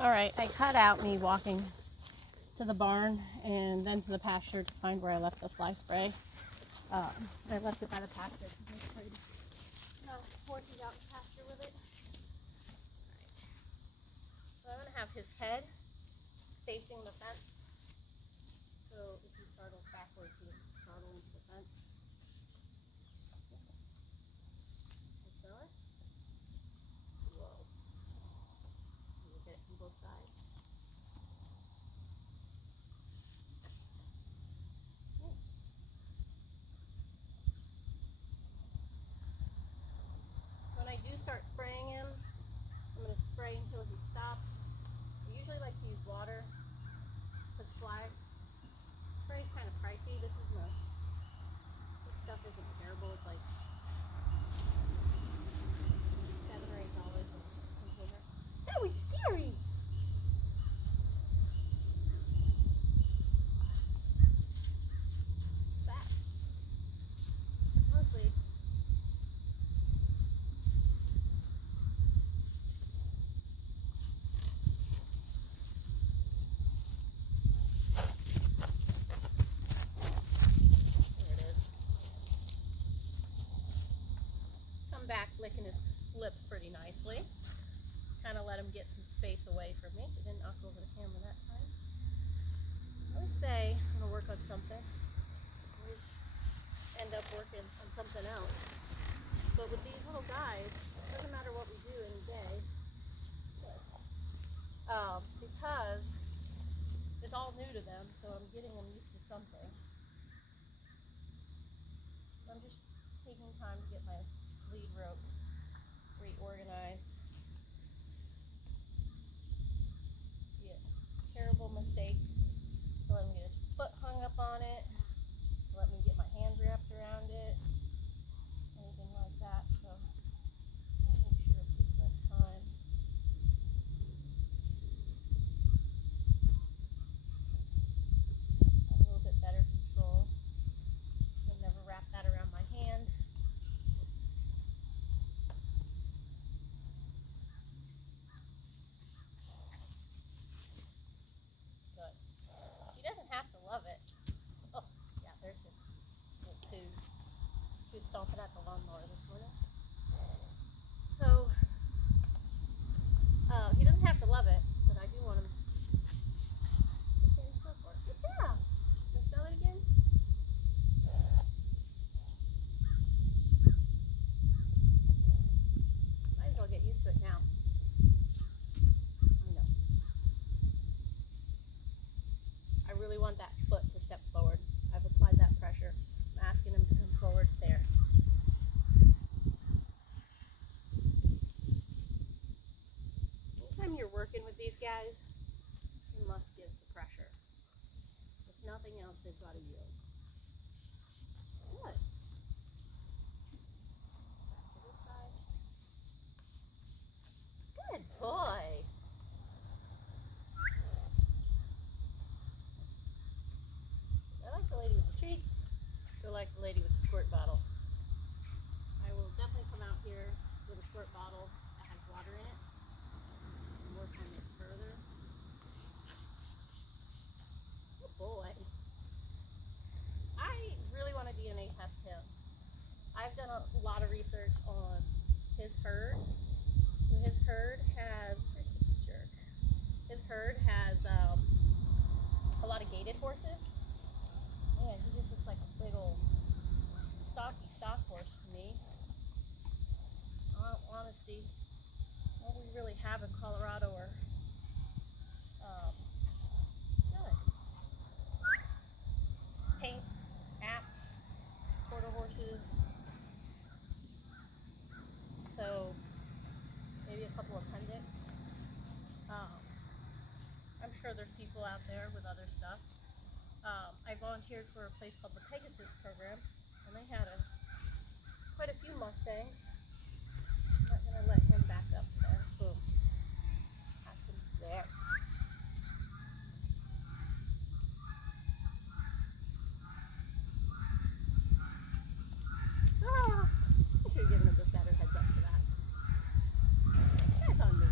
All right, I cut out me walking to the barn and then to the pasture to find where I left the fly spray. I left it by the pasture because I sprayed horses out in the pasture with it. Alright. So I'm going to have his head facing the fence. So if he startles backwards, he doesn't startle into the fence. You smell it? Whoa. You get it from both sides. When I do start spraying him, I'm going to spray until he stops. I usually like to use water because fly spray is kind of pricey. This stuff isn't terrible. It's like $7 or $8 a container. That was scary. Fast. Mostly. Back licking his lips pretty nicely. Kind of let him get some space away from me. He didn't knock over the camera that time. I always say I'm going to work on something. I always end up working on something else. But with these little guys, it doesn't matter what we do any day. Because it's all new to them, so I'm getting them used to something. So I'm just taking time to get my lead rope reorganized. Be a terrible mistake to let him get his foot hung up on it, let me get my hand wrapped around it, anything like that. So I'll make sure I'm taking my time. Have a little bit better control. I'll never wrap that around my hand. He doesn't have to love it. Oh, yeah, there's his little poo. He was stomping at the lawnmower this morning. So, he doesn't have to love it, but I do want him to stand still for it. Good job! You want to smell it again? Might as well get used to it now. I know. I really want that foot to step forward. I've applied that pressure. I'm asking him to come forward there. Anytime you're working with these guys, you must give the pressure. If nothing else, they've got to yield. Good. Back to this side. Good boy. I like the lady with the treats. I like the lady with the squirt bottle. I will definitely come out here with a squirt bottle that has water in it and work on this further. Good boy. I really want to DNA test him. I've done a lot of research on his herd. His herd has, where's the jerk? His herd has a lot of gated horses. Man, he just looks like a big old stocky stock horse to me. Honesty, what we really have in Colorado are good. Paints, apps, quarter horses. So maybe a couple of appendix. I'm sure there's people out there with other stuff. I volunteered for a place called the Pegasus program, and they had quite a few Mustangs. I'm not going to let him back up there. Boom. Ask him there. Ah, I should have given him a better heads up for that. That's on me.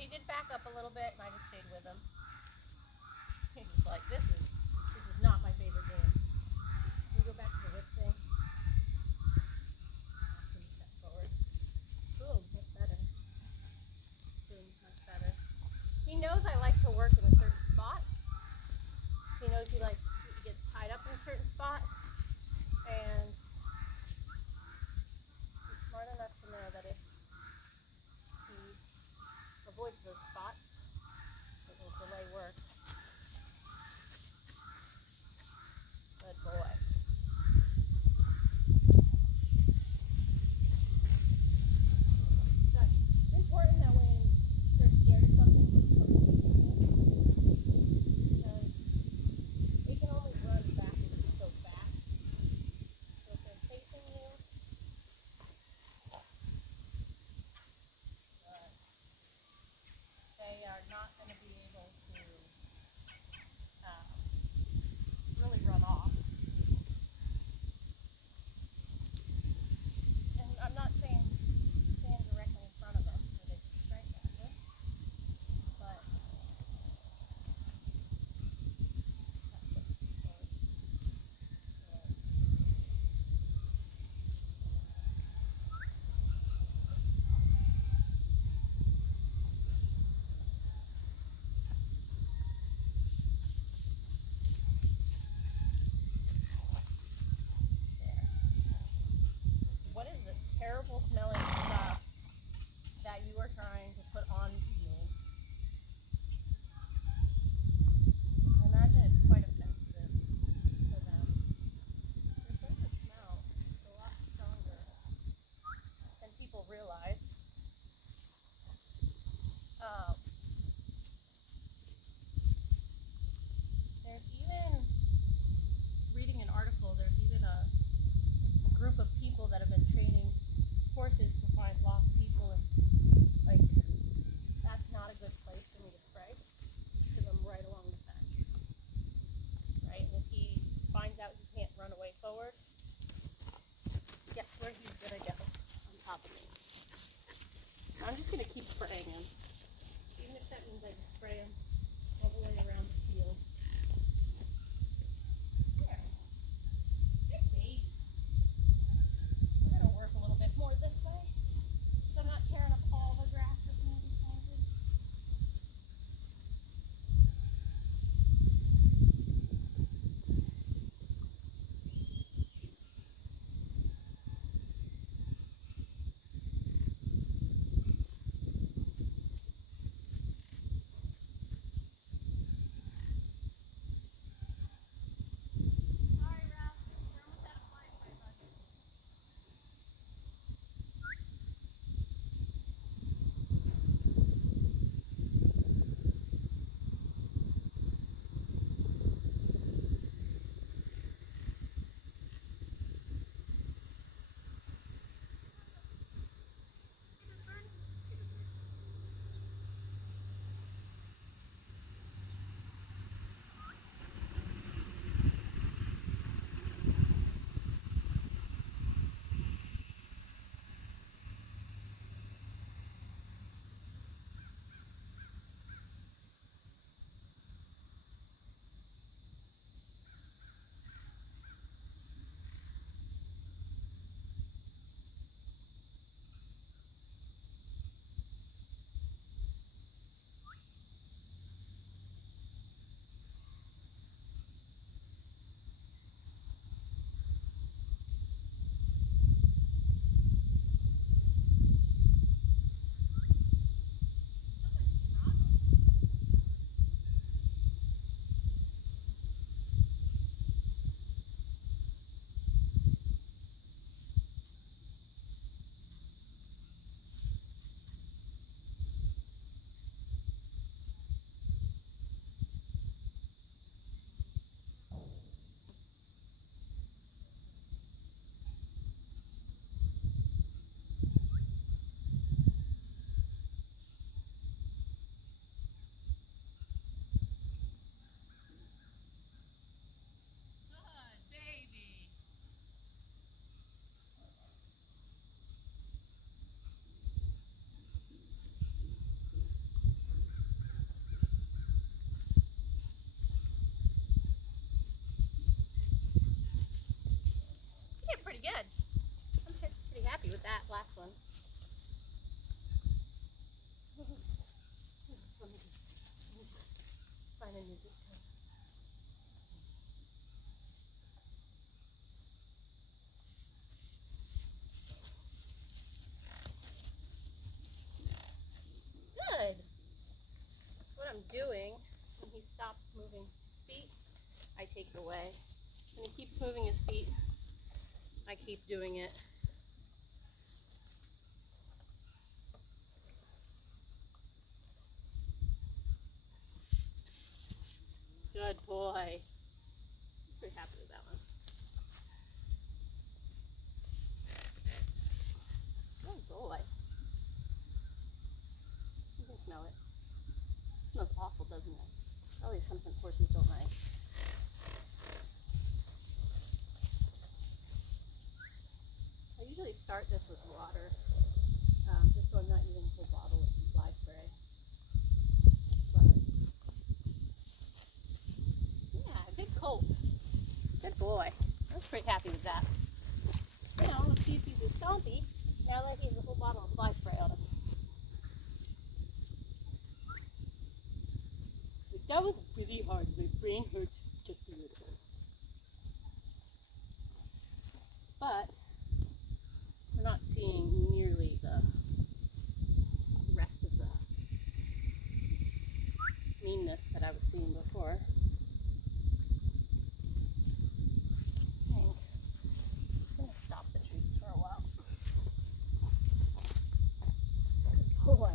he did back up a little bit, and I just stayed with him. He was like, this is not my favorite game. Can we go back to the whip thing? Step forward. Boom, that's better. Boom, that's better. He knows I like to work in a certain spot. He knows he gets tied up in a certain spot. And he's smart enough to know that if he avoids those spots, it will delay work. Good boy. So it's important that when they're scared of something, because they can only run backwards so fast. So if they're chasing you, they are not going to be able to really run off. And I'm not saying stand directly in front of them so they can strike at you, but that's what What is this terrible smelling stuff that you are trying to put on me? I imagine it's quite offensive to them. Their sense of smell is a lot stronger than people realize. There's even, reading an article, there's even a group of people that have been training horses to find lost people, and like that's not a good place for me to spray because I'm right along the fence, right? And if he finds out he can't run away forward, guess where he's gonna go? On top of me. I'm just gonna keep spraying him, even if that means I just spray him all the way around the field. There. Good baby. We're gonna work a little bit more this way, so I'm not tearing up all the grass that's gonna be planted. good. I'm pretty happy with that last one. Let me just find a music tone. Good. What I'm doing when he stops moving his feet, I take it away. When he keeps moving his feet, I keep doing it. Good boy. I'm pretty happy with that one. Good boy. You can smell it. It smells awful, doesn't it? Probably something horses don't like. I usually start this with water, just so I'm not using a whole bottle of supply spray. But yeah, good colt. Good boy. I was pretty happy with that. Now let's see if he's a stompy. Now that he has a whole bottle of fly spray on him. That was really hard. My brain hurts just a little. But we're not seeing nearly the rest of the meanness that I was seeing before. I think I'm just going to stop the treats for a while. Good boy.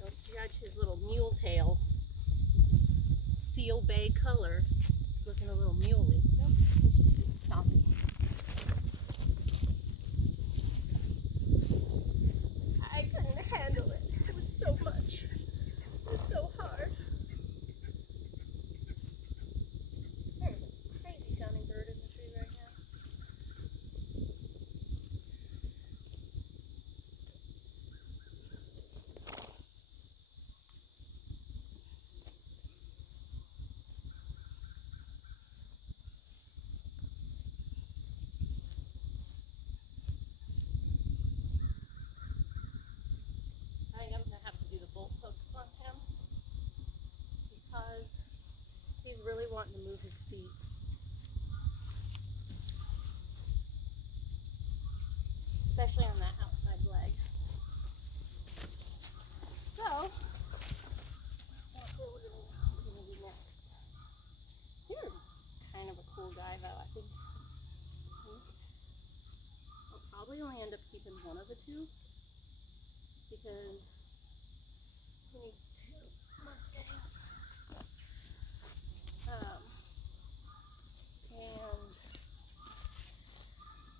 Don't judge his little mule tail. Seal bay color. Looking a little muley. Nope, he's just being stompy. I couldn't handle it. It was so much. It was so hard. There's a crazy sounding bird in the tree right now. I think I'm going to have to do the bolt hook on him because he's really wanting to move his feet. Especially on that outside leg. So, that's what we're going to do next. You're kind of a cool guy though, I think. I'll probably only end up keeping one of the two because he needs two Mustangs.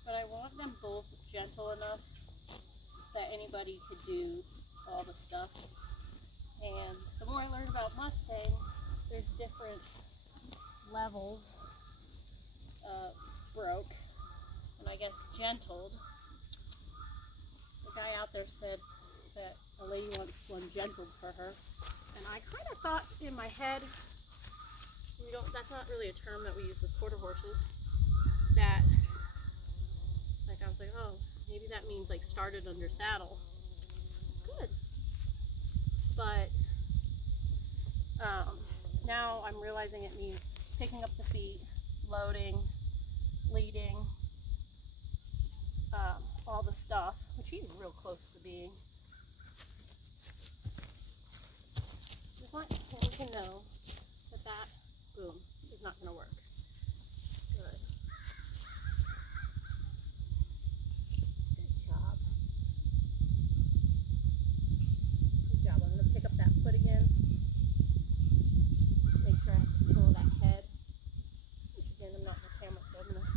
But I want them both gentle enough that anybody could do all the stuff. And the more I learn about Mustangs, there's different levels of broke and I guess gentled. The guy out there said that a lady wants one gentled for her. And I kind of thought in my head, that's not really a term that we use with quarter horses, that I was like, oh, maybe that means like started under saddle. Good. But now I'm realizing it means picking up the feet, loading, leading, all the stuff, which he's real close to being. We want him to know that boom is not going to work. Good. Good job. Good job. I'm going to pick up that foot again. Make sure I have control of that head. Again, I'm not on the camera, so I'm going to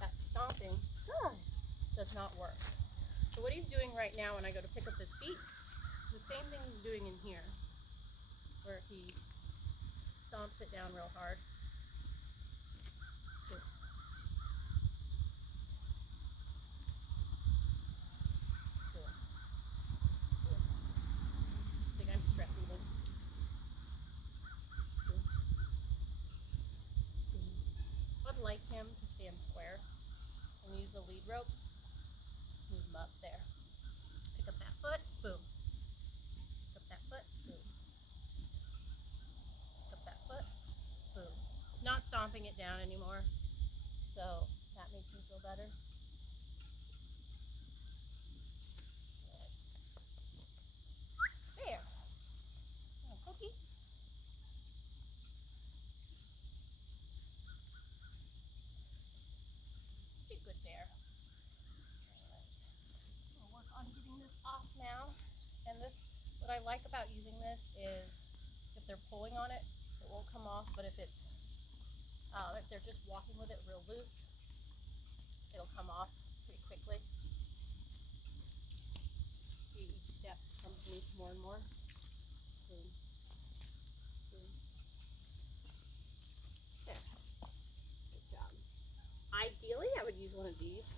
that stomping does not work. So what he's doing right now when I go to pick up his feet is the same thing he's doing in here, where he stomps it down real hard. Oops. Cool. gonna use the lead rope. Move him up there. Pick up that foot, boom. Pick up that foot, boom. Pick up that foot, boom. He's not stomping it down anymore, so that makes me feel better. There. Oh, cookie. Be good bear. Alright. We'll work on getting this off now. And this, what I like about using this is if they're pulling on it, it won't come off, but if they're just walking with it real loose, it'll come off pretty quickly. See, each step comes loose more and more. Boom. Boom. There. Good job. Ideally, I would use one of these.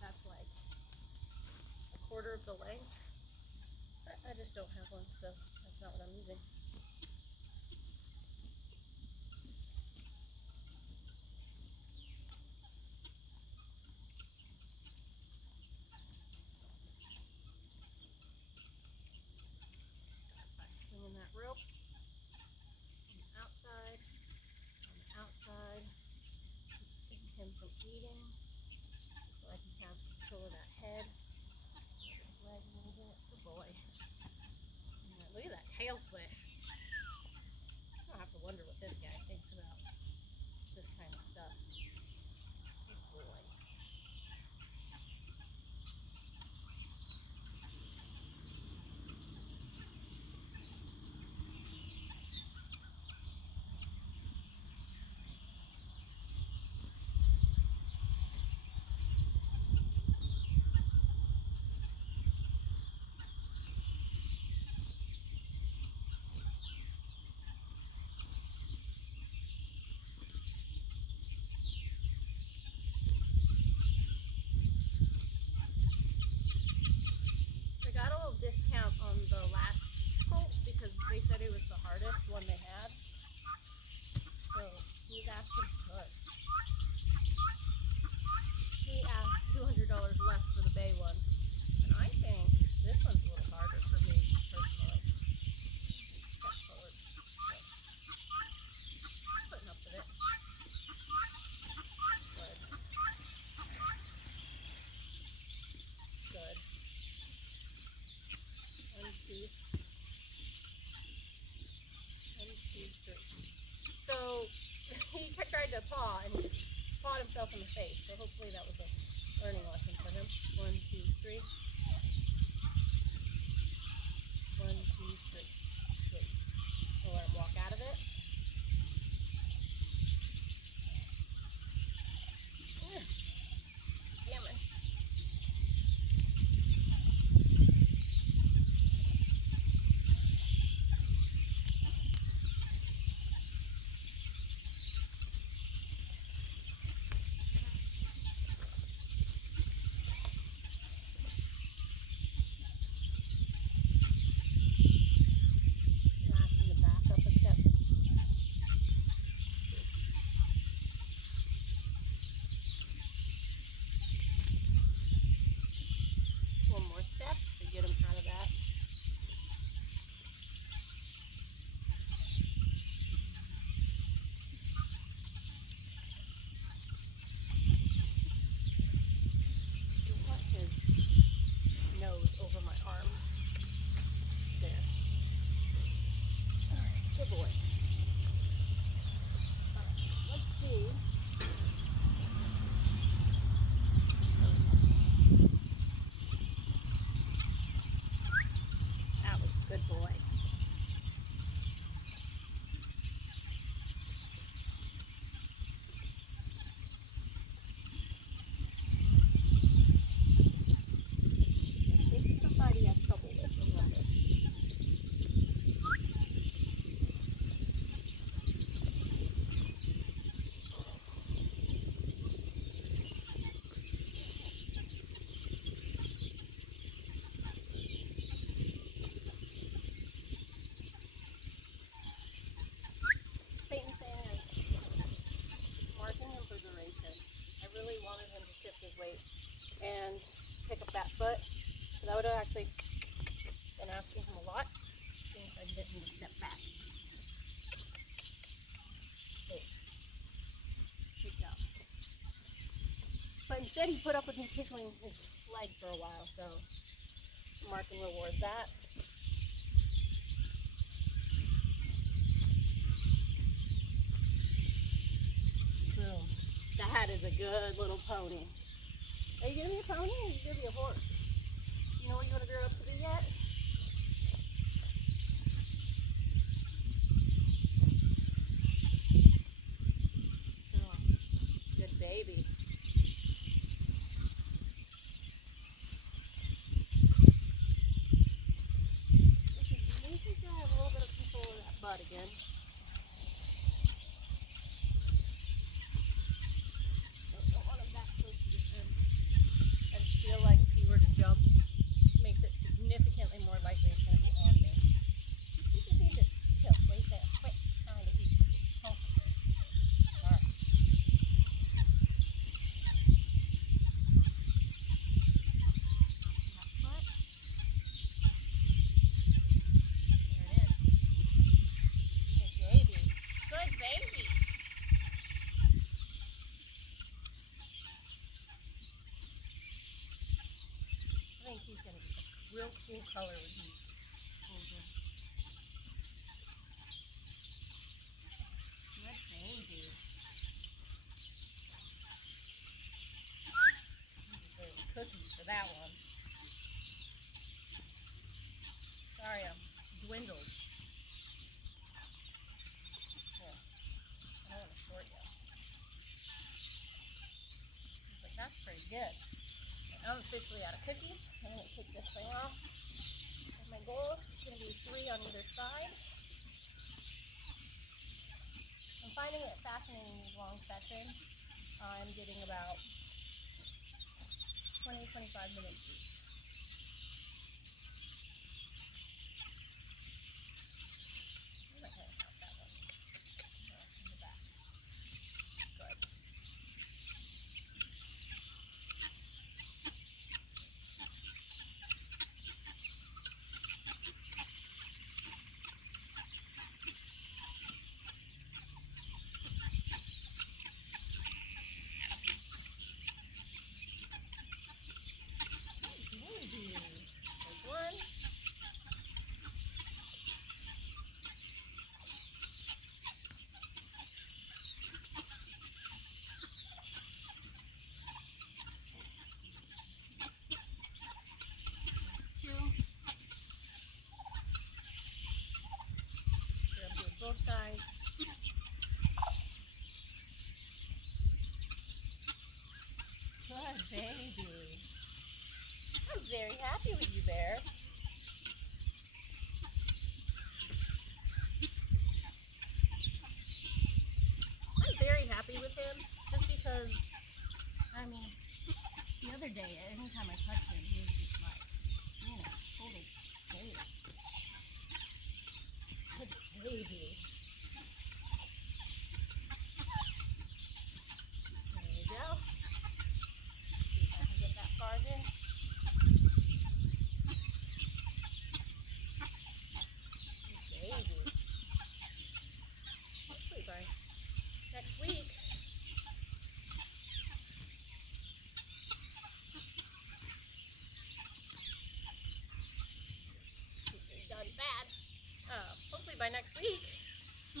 That's like a quarter of the length. But I just don't have one, so that's not what I'm using. By slinging that rope on the outside, keeping him from eating, so I can have control of that head. Leg a little bit. Good boy. Yeah, look at that tail swish. I don't have to wonder what this guy thinks about this kind of stuff. Good boy. I got a little discount on the last colt because they said it was the hardest one they had. So he was asking for he asked $200 less for the bay one. And I think this one's a little harder for me personally. Step forward. So, putting up with it. Good. Good. 1, 2. 1, 2, 3. So he tried to paw and he pawed himself in the face. So hopefully that was a learning lesson for him. 1, 2, 3. 1, 2, 3. Good. We'll let him walk out of it. Damn it. Ask him to back up a step. actually been asking him a lot, seeing if I can get him to step back. Hey, good job. But instead he put up with me tickling his leg for a while, so Mark can reward that. Boom. That is a good little pony. Are you gonna be a pony or are you gonna be a horse? You know what you want to grow up to be yet? Oh, good baby. You think I have a little bit of control of that butt again. Don't want him that close to the rim. I just feel like if he were to jump, it makes it significantly more likely it's going to be on me. You just need to chill. Wait there. Quit trying to eat. Oh. All right. I think he's going to be a real cool color when he's older. Good baby. You deserve cookies for that one. Sorry, I'm dwindled. Here, I don't want to short you. He's like, that's pretty good. I'm officially out of cookies. I'm going to take this thing off. And my goal is going to be 3 on either side. I'm finding it fascinating, these long sessions. I'm getting about 20-25 minutes each. I'm not going to count that one. The rest in the back. Good. There's one. There's 2. Grab do both sides. Good baby. I'm very happy with you, Bear. I'm very happy with him just because, I mean, the other day, anytime I touched him, he was just like, total baby. Good baby. There we go. See if I can get that card in. Baby. Hopefully by next week. He's done bad. Hopefully by next week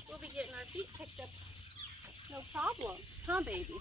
we'll be getting our feet picked up. No problems, huh, baby?